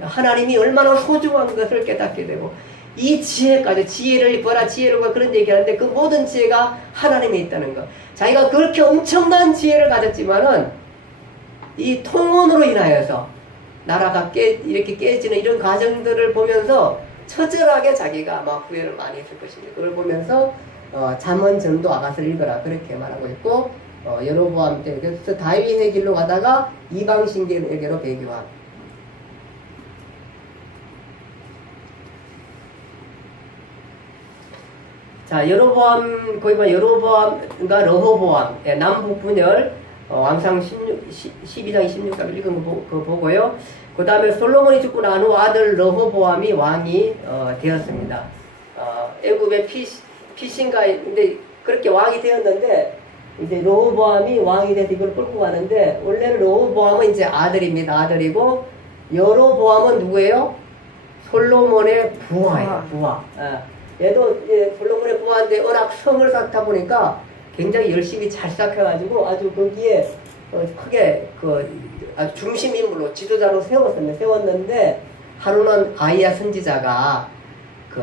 하나님이 얼마나 소중한 것을 깨닫게 되고 이 지혜까지 지혜를 보라 지혜를 봐 그런 얘기하는데 그 모든 지혜가 하나님에 있다는 것. 자기가 그렇게 엄청난 지혜를 가졌지만은 이 통혼으로 인하여서 나라가 이렇게 깨지는 이런 과정들을 보면서 처절하게 자기가 아마 후회를 많이 했을 것입니다. 그걸 보면서 잠언 전도 아가서를 읽어라 그렇게 말하고 있고 여로보암 때 그래서 다윗의 길로 가다가 이방신에게로 배교함. 자, 여로보암, 거기 보면 여로보암과 러호보암, 남북 분열, 왕상 12장 26절 읽은 거 보고요. 그 다음에 솔로몬이 죽고 난 후 아들 러호보암이 왕이 되었습니다. 애굽의 피신가인데 그렇게 왕이 되었는데 이제 러호보암이 왕이 돼서 이걸 끌고 가는데 원래는 러호보암은 이제 아들입니다. 아들이고 여로보암은 누구예요? 솔로몬의 부하예요. 부하. 얘도 이제 솔로몬의 부하인데 워낙 성을 쌓다 보니까 굉장히 열심히 잘 쌓여가지고 아주 거기에 크게 아주 중심 인물로 지도자로 세웠는데 하루는 아이야 선지자가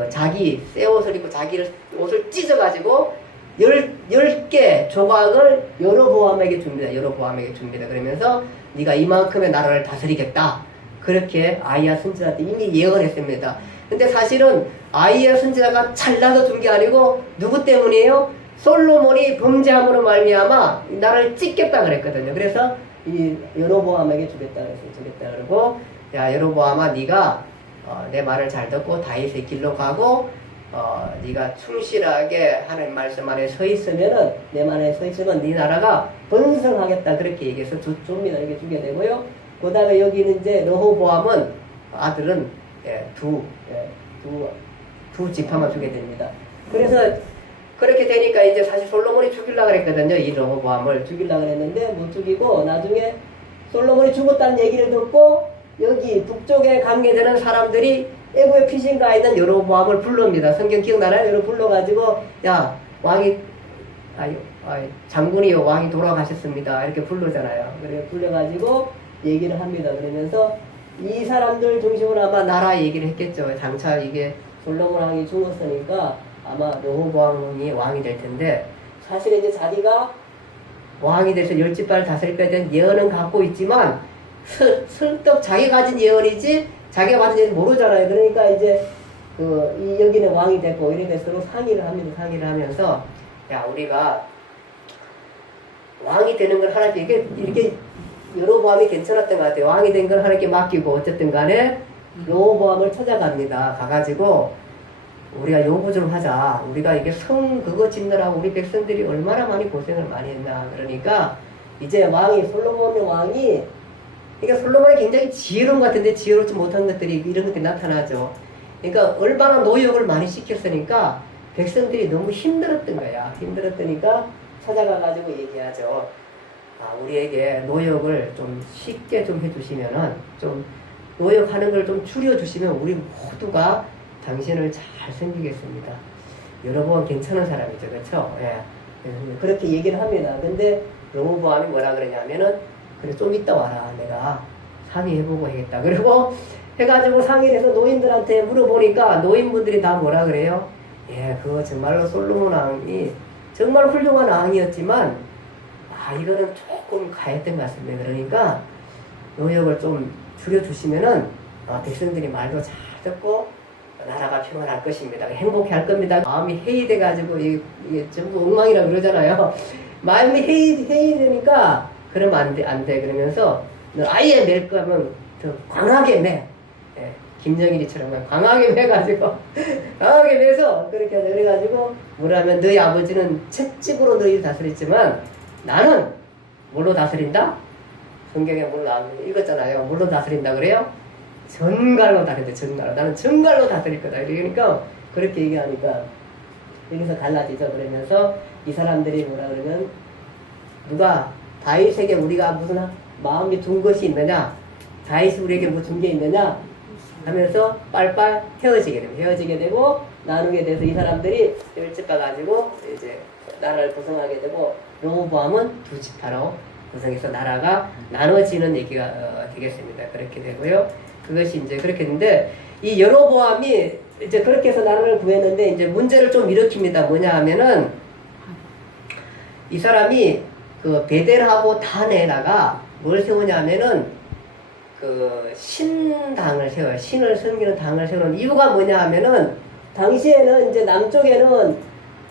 자기 새 옷을 입고 자기를 옷을 찢어가지고 10개 조각을 여로보암에게 줍니다. 여로보암에게 줍니다. 그러면서 네가 이만큼의 나라를 다스리겠다. 그렇게 아이야 선지자한테 이미 예언을 했습니다. 근데 사실은 아이야 선지자가 잘나서 준 게 아니고 누구 때문이에요? 솔로몬이 범죄함으로 말미암아 나라를 찢겠다 그랬거든요. 그래서 이 여로보암에게 주겠다 그러고 야 여로보암아 네가 내 말을 잘 듣고 다윗의 길로 가고 네가 충실하게 하나님 말씀 안에 서 있으면은 내 말에 서 있으면 네 나라가 번성하겠다 그렇게 얘기해서 줍니다. 이렇게 주게 되고요. 그 다음에 여기는 이제 러호보암은 아들은 두 지파만 주게 됩니다. 그래서 그렇게 되니까 이제 사실 솔로몬이 죽이려고 그랬거든요. 이 러호보암을 죽이려고 그랬는데 못 죽이고 나중에 솔로몬이 죽었다는 얘기를 듣고 여기 북쪽에 관계되는 사람들이 애굽의 피신가에 있는 여로보암을 불러옵니다. 성경 기억나나요? 여러 불러가지고 야 왕이 장군이요 왕이 돌아가셨습니다. 이렇게 부르잖아요. 그래 불러가지고 얘기를 합니다. 그러면서 이 사람들 중심으로 아마 나라 얘기를 했겠죠. 장차 이게 솔로몬 왕이 죽었으니까 아마 여로보암이 왕이 될 텐데 사실 이제 자기가 왕이 돼서 10지파를 다스릴 거에 대한 예언은 갖고 있지만 설득 자기가 가진 예언이지 자기가 받은 예언 모르잖아요. 그러니까 이제 여기는 왕이 됐고 이렇게 서로 상의를 합니다. 상의를 하면서 야 우리가 왕이 되는 걸 하나님께 이렇게 여로보암이 괜찮았던 것 같아요. 왕이 된 걸 하나님께 맡기고 어쨌든 간에 여로보암을 찾아갑니다. 가가지고 우리가 요구 좀 하자. 우리가 이게 성 그거 짓느라고 우리 백성들이 얼마나 많이 고생을 많이 했나. 그러니까 이제 솔로몬의 왕이 그러니까 솔로몬이 굉장히 지혜로운 것 같은데 지혜롭지 못한 것들이 이런 것들이 나타나죠. 그러니까 얼마나 노역을 많이 시켰으니까 백성들이 너무 힘들었던 거야. 힘들었으니까 찾아가가지고 얘기하죠. 우리에게 노역을 좀 쉽게 좀 해주시면은 좀 노역하는 걸 좀 줄여주시면 우리 모두가 당신을 잘 섬기겠습니다. 여러분 괜찮은 사람이죠. 그렇죠? 예. 그렇게 얘기를 합니다. 근데 여로보암이 뭐라 그러냐면은 그래 좀 이따 와라. 내가 상의해보고 하겠다. 그리고 해가지고 상의를 해서 노인들한테 물어보니까 노인분들이 다 뭐라 그래요? 그거 정말로 솔로몬 왕이 정말 훌륭한 왕이었지만 이거는 조금 가했던 것 같습니다. 그러니까 노역을 좀 줄여주시면은 백성들이 말도 잘 듣고 나라가 평안할 것입니다. 행복해 할 겁니다. 마음이 해이돼가지고 이게 전부 엉망이라 그러잖아요. 마음이 해이되니까 그러면 안 돼. 그러면서 너 아예 맬 거면 더 강하게 매. 김정일이처럼 강하게 매가지고 강하게 매서 그렇게 하자. 그래가지고 뭐라면 너희 아버지는 채찍으로 너희를 다스렸지만 나는 뭘로 다스린다? 성경에 뭘로 읽었잖아요. 뭘로 다스린다 그래요? 정갈로 다스린다. 정갈로. 나는 정갈로 다스릴 거다. 그러니까 그렇게 얘기하니까 여기서 갈라지죠. 그러면서 이 사람들이 뭐라 그러면 누가 다윗에게 우리가 무슨 마음이 둔 것이 있느냐? 다윗이 우리에게 뭐 준 게 있느냐? 하면서 빨빨 헤어지게 되고 나누게 돼서 이 사람들이 열집해 가지고 이제 나라를 구성하게 되고 르호보암은 두 지파로 구성해서 나라가 나눠지는 얘기가 되겠습니다. 그렇게 되고요. 그것이 이제 그렇게 했는데 이 여로보암이 이제 그렇게 해서 나라를 구했는데 이제 문제를 좀 일으킵니다. 뭐냐 하면은 이 사람이 그 베델하고 단에다가 뭘 세우냐면은 그 신당을 세워요. 신을 섬기는 당을 세우는 이유가 뭐냐 하면은 당시에는 이제 남쪽에는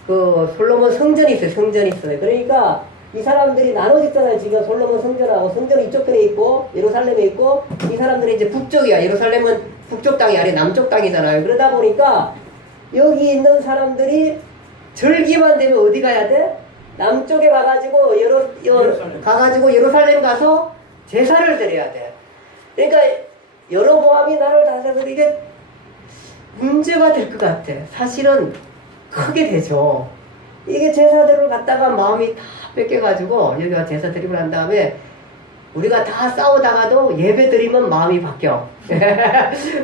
그 솔로몬 성전이 있어요. 성전이 있어요. 그러니까 이 사람들이 나눠졌잖아요. 지금 솔로몬 성전하고 성전이 이쪽 편에 있고 예루살렘에 있고 이 사람들이 이제 북쪽이야. 예루살렘은 북쪽 땅이 아니라 남쪽 땅이잖아요. 그러다 보니까 여기 있는 사람들이 절기만 되면 어디 가야 돼? 남쪽에 가가지고 가가지고 예루살렘 가서 제사를 드려야 돼. 그러니까 여로보암이 나를 다스려서 이게 문제가 될 것 같아. 사실은 크게 되죠. 이게 제사들을 갖다가 마음이 다 뺏겨가지고 여기가 제사 드리고 난 다음에 우리가 다 싸우다가도 예배 드리면 마음이 바뀌어.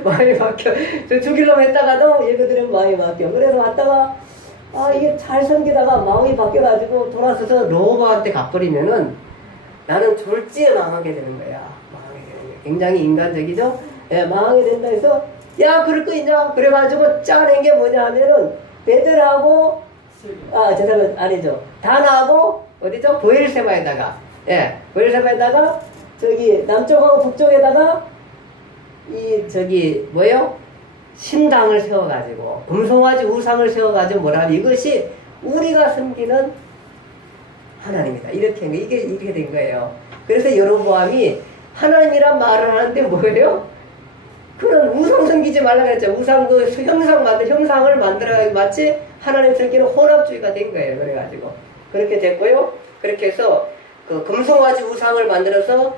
마음이 바뀌어. 저 죽이려고 했다가도 예배 드리면 마음이 바뀌어. 그래서 왔다가 이게 잘 섬기다가 마음이 바뀌어가지고 돌아서서 르호보암한테 가버리면은 나는 졸지에 망하게 되는 거야. 망하게 되는 거야. 굉장히 인간적이죠? 예, 망하게 된다 해서 야 그럴 거 있냐? 그래가지고 짜낸 게 뭐냐 하면은 베델하고 죄송합니다. 아니죠. 단하고 어디죠? 보엘세바에다가 보엘세바에다가 저기 남쪽하고 북쪽에다가 신당을 세워가지고 금송아지 우상을 세워가지고 뭐라면 이것이 우리가 섬기는 하나님이다. 이렇게 된 거예요. 그래서 여로보암이 하나님이란 말을 하는데 뭐예요? 그런 우상 섬기지 말라고 했죠. 우상 형상을 만들어 마치 하나님 섬기는 혼합주의가 된 거예요. 그래가지고 그렇게 됐고요. 그렇게 해서 그 금송아지 우상을 만들어서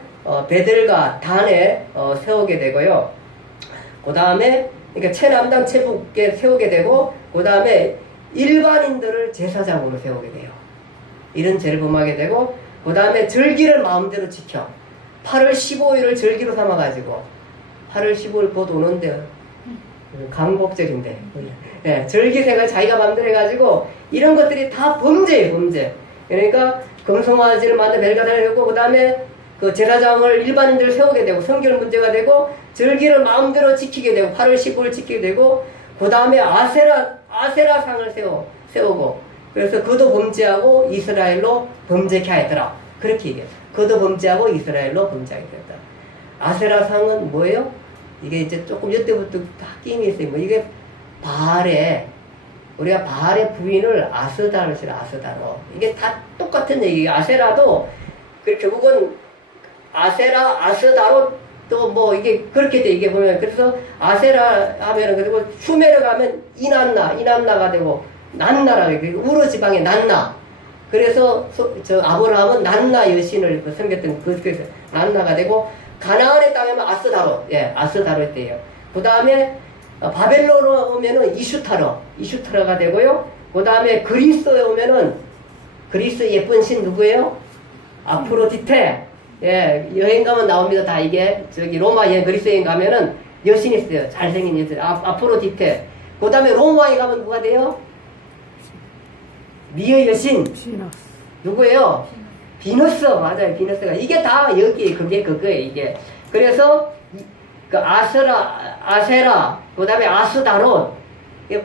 베델과 단에 세우게 되고요. 그 다음에 그러니까 최남단 최북에 세우게 되고 그 다음에 일반인들을 제사장으로 세우게 돼요. 이런 죄를 범하게 되고 그 다음에 절기를 마음대로 지켜 8월 15일을 절기로 삼아가지고 8월 15일 곧 오는데 강복절인데 절기생활 자기가 마음대로 해가지고 이런 것들이 다 범죄예요. 범죄. 그러니까 금송아지를 만든 벨가다를 했고 그 다음에 그 제사장을 일반인들 세우게 되고 성결 문제가 되고 절기를 마음대로 지키게 되고 8월 15일 지키게 되고 그 다음에 아세라상을 세우고 그래서 그도 범죄하고 이스라엘로 범죄케 하였더라. 그렇게 얘기해요. 그도 범죄하고 이스라엘로 범죄하게 됐다. 아세라상은 뭐예요? 이게 이제 조금 이때부터 바뀜이 있어요. 이게 우리가 바알의 부인을 아스다로 싫어. 아스다로. 이게 다 똑같은 얘기예요. 아세라도 결국은 아스다로 또 이게 그렇게 돼. 이게 보면 그래서 아세라 하면은 그리고 슈메르 가면 이난나가 되고 난나라고 해요. 우르 지방의 난나. 그래서 아브라함은 난나 여신을 섬겼던 그래서 난나가 되고 가나안의 땅에는 아스다로 때예요. 그 다음에 바벨론으로 오면은 이슈타로가 되고요. 그 다음에 그리스에 오면은 그리스 예쁜 신 누구예요? 아프로디테. 여행 가면 나옵니다. 다 이게 로마 그리스 여행 가면은 여신이 있어요. 잘생긴 여신 아프로디테. 그 다음에 로마에 가면 누가 돼요? 미의 여신 누구예요? 비너스. 맞아요. 비너스가 이게 다 여기 그거예요. 이게 그래서 그 아세라 그 다음에 아스다롯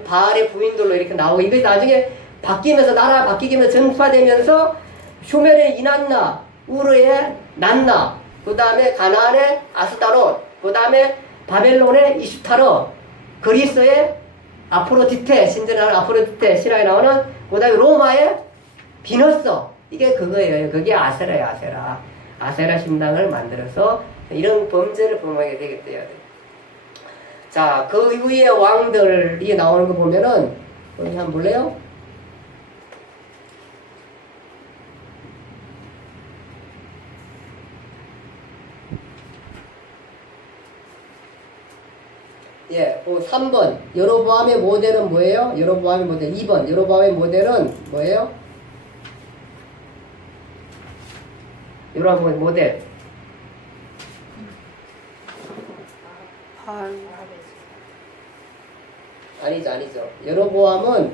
바알의 부인들로 이렇게 나오고 이게 나중에 바뀌면서 나라 바뀌면서 전파되면서 슈멜의 이난나 우르의 난나 그 다음에 가나안의 아스다롯 그 다음에 바벨론의 이슈타로 그리스의 아프로디테 신전하는 아프로디테 신화에 나오는 그 다음에 로마의 비너스 이게 그거예요. 그게 아세라예요. 아세라 신당을 만들어서 이런 범죄를 범하게 되겠대요. 자, 그 이후에 왕들이 나오는 거 보면은 여기 한번 볼래요? 예, 3번 여로보암의 모델은 뭐예요? 여로보암의 모델 2번 여로보암의 모델은 뭐예요? 요런 모델. 발. 아니죠. 여로보암은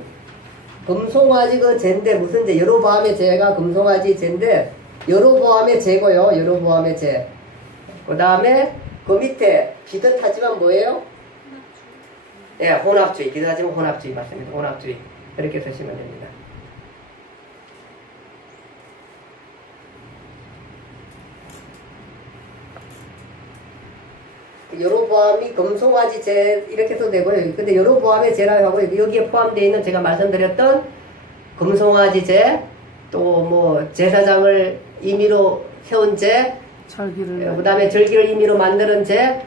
금송아지 그 제인데 무슨 제? 여로보암의 제가 금송아지 제인데 여로보암의 제고요. 여로보암의 제. 그 다음에 그 밑에 비슷하지만 뭐예요? 예, 혼합주의. 비슷하지만 혼합주의 맞습니다. 혼합주의. 이렇게 쓰시면 됩니다. 여로보암이 금송아지 제 이렇게 써도 되고요. 근데 여로보암의 제라고 하고 여기에 포함되어 있는 제가 말씀드렸던 금송아지 제, 또 뭐 제사장을 임의로 세운 제, 절기를. 그 다음에 절기를 임의로 만드는 제,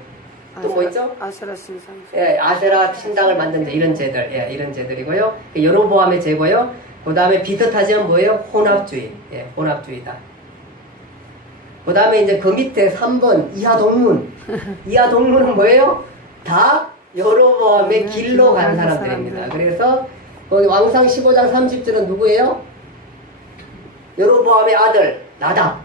또 뭐 있죠? 아세라 신상. 예, 아세라 신당을 만든 제, 이런 제들, 예, 이런 제들이고요. 여로보암의 제고요. 그 다음에 비슷하지만 뭐예요? 혼합주의. 예, 혼합주의다. 그 다음에 이제 그 밑에 3번 이하 동문. 이하 동문은 뭐예요? 다 여로보암의 길로 간 사람들입니다. 그래서 거기 왕상 15장 30절은 누구예요? 여로보암의 아들 나답.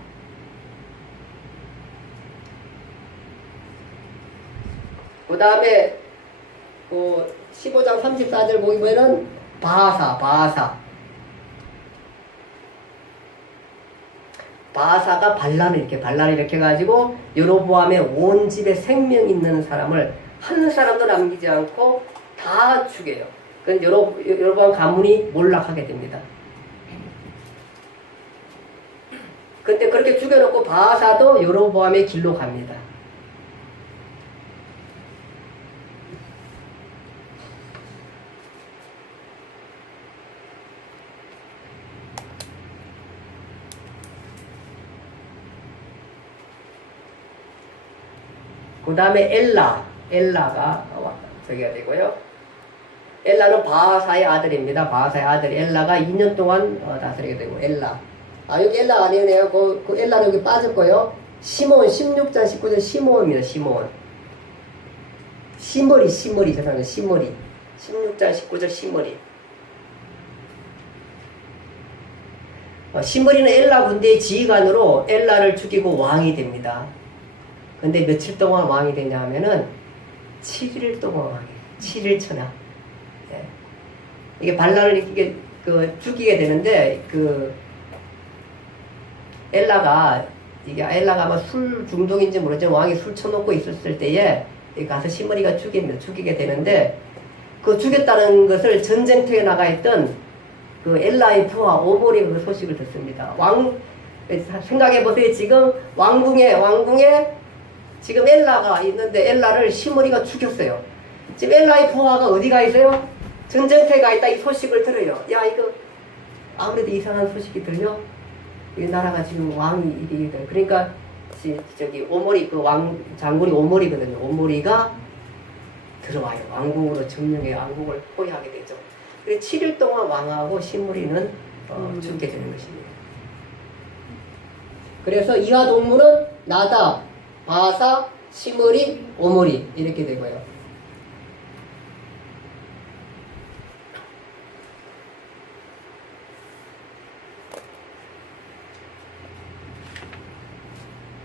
그 다음에 15장 34절 보면은 바하사. 바하사가 반란을 이렇게 가지고 여로보암의 온 집에 생명 있는 사람을 한 사람도 남기지 않고 다 죽여요. 그래서 여로보암 가문이 몰락하게 됩니다. 근데 그렇게 죽여놓고 바하사도 여로보암의 길로 갑니다. 그 다음에 엘라가 저기가 되고요. 엘라는 바하사의 아들입니다. 바하사의 아들 엘라가 2년 동안 다스리게 되고 엘라. 여기 엘라 아니네요. 그 엘라는 여기 빠졌고요. 시몬 16장 19절 시몬입니다. 시머리 죄송합니다. 시머리 16장 19절 시머리. 시머리는 엘라 군대의 지휘관으로 엘라를 죽이고 왕이 됩니다. 근데 며칠 동안 왕이 되냐 하면은 7일 동안 왕이 돼요. 7일 천하. 예. 이게 반란을 죽이게 되는데 엘라가 아마 술 중독인지 모르지만 왕이 술 처먹고 있었을 때에 가서 시머리가 죽이게 되는데 그 죽였다는 것을 전쟁터에 나가 있던 그 엘라의 부하 오볼이 그 소식을 듣습니다. 생각해보세요. 지금 왕궁에 지금 엘라가 있는데 엘라를 시므리가 죽였어요. 지금 엘라의 부하가 어디가 있어요? 전쟁터에 가 있다. 이 소식을 들어요. 야, 이거 아무래도 이상한 소식이 들려? 이 나라가 지금 왕이 이게 그러니까 저기 오모리 그 왕 장군이 오모리거든요. 오모리가 들어와요. 왕궁으로 점령해 왕궁을 포위하게 되죠. 그래서 7일 동안 왕하고 시므리는 죽게 되는 것입니다. 그래서 이하 동문은 나답, 바하사, 시므리, 오므리 이렇게 되고요.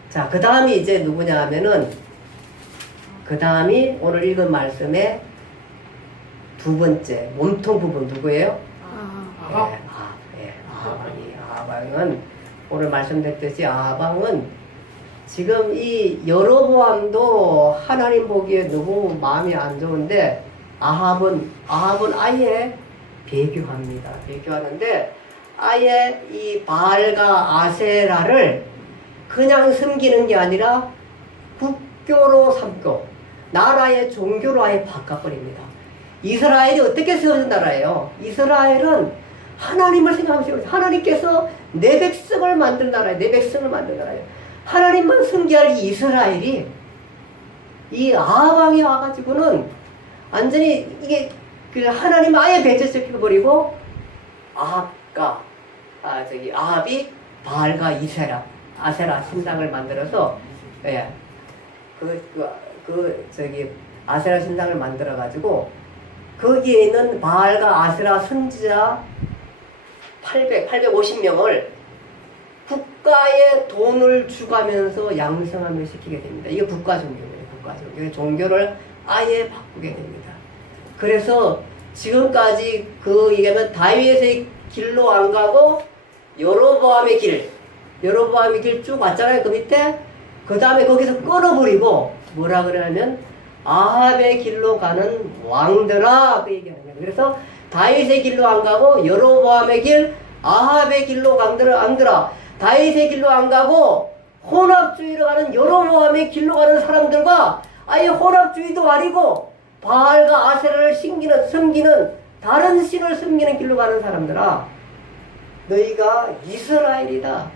자, 그 다음이 이제 누구냐 하면은 그 다음이 오늘 읽은 말씀의 두 번째 몸통 부분 누구예요? 아방은 오늘 말씀드렸듯이 아방은 지금 이 여로보암도 하나님 보기에 너무 마음이 안 좋은데 아합은 아예 배교합니다. 배교하는데 아예 이 바알과 아세라를 그냥 섬기는 게 아니라 국교로 삼고 나라의 종교로 아예 바꿔버립니다. 이스라엘이 어떻게 세워진 나라예요? 이스라엘은 하나님을 생각하면서 하나님께서 내 백성을 만든 나라예요. 내 백성을 만든 나라예요. 하나님만 섬기할 이 이스라엘이 이 아방에 와가지고는 완전히 이게 그 하나님 아예 배제시켜버리고 아합이 바알과 아세라 신당을 만들어서 아세라 신당을 만들어 가지고 거기에 있는 바알과 아세라 선지자 850명을 국가에 돈을 주가면서 양성함을 시키게 됩니다. 이게 국가 종교예요. 국가 종교. 종교를 아예 바꾸게 됩니다. 그래서 지금까지 그 얘기하면 다윗의 길로 안 가고 여로보암의 길 쭉 왔잖아요. 그 밑에 그 다음에 거기서 끊어버리고 뭐라 그러냐면 아합의 길로 가는 왕들아 그 얘기하는 거예요. 그래서 다윗의 길로 안 가고 여로보암의 길, 아합의 길로 왕들아 다윗의 길로 안 가고 혼합주의로 가는 여로보암의 길로 가는 사람들과 아예 혼합주의도 아니고 바알과 아세라를 섬기는 다른 신을 섬기는 길로 가는 사람들아, 너희가 이스라엘이다,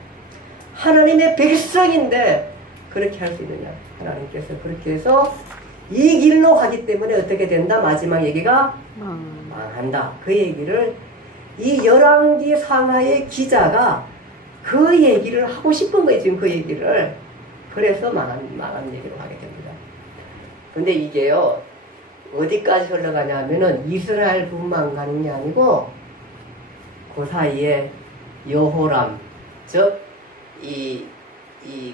하나님의 백성인데 그렇게 할 수 있느냐. 하나님께서 그렇게 해서 이 길로 가기 때문에 어떻게 된다? 마지막 얘기가 망한다. 그 얘기를 이 열왕기 상하의 기자가 그 얘기를 하고 싶은 거예요. 지금 그 얘기를. 그래서 망한 얘기로 가게 됩니다. 근데 이게요, 어디까지 흘러가냐 하면은 이스라엘뿐만 가는 게 아니고 그 사이에 여호람, 즉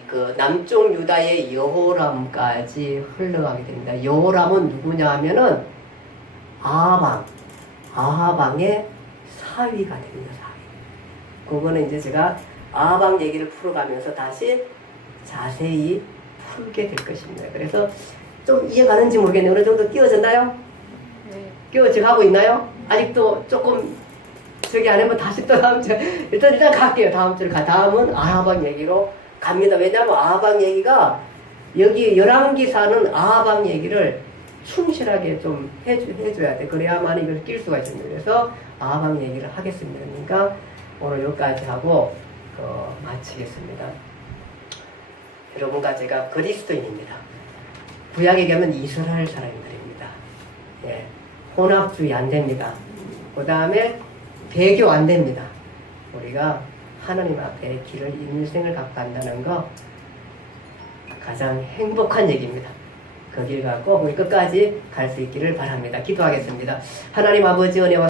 그 남쪽 유다의 여호람까지 흘러가게 됩니다. 여호람은 누구냐 하면은 아하방의 사위가 됩니다. 사위. 그거는 이제 제가 아하방 얘기를 풀어가면서 다시 자세히 풀게 될 것입니다. 그래서 좀 이해가는지 모르겠네요. 어느 정도 끼워졌나요? 네. 끼워져 가고 있나요? 아직도 조금 저기 안 하면 다시 또 다음 주 일단 갈게요. 다음 주를 다음은 아하방 얘기로 갑니다. 왜냐하면 아하방 얘기가 여기 열왕기사는 아하방 얘기를 충실하게 좀 해줘야 돼. 그래야만 이걸 낄 수가 있습니다. 그래서 아하방 얘기를 하겠습니다. 그러니까 오늘 여기까지 하고 마치겠습니다. 여러분과 제가 그리스도인입니다. 구약 얘기하면 이스라엘 사람들입니다. 예, 혼합주의 안 됩니다. 그 다음에 배교 안 됩니다. 우리가 하나님 앞에 길을 인생을 갖고 간다는 거 가장 행복한 얘기입니다. 그 길 갖고 우리 끝까지 갈 수 있기를 바랍니다. 기도하겠습니다. 하나님 아버지 은혜와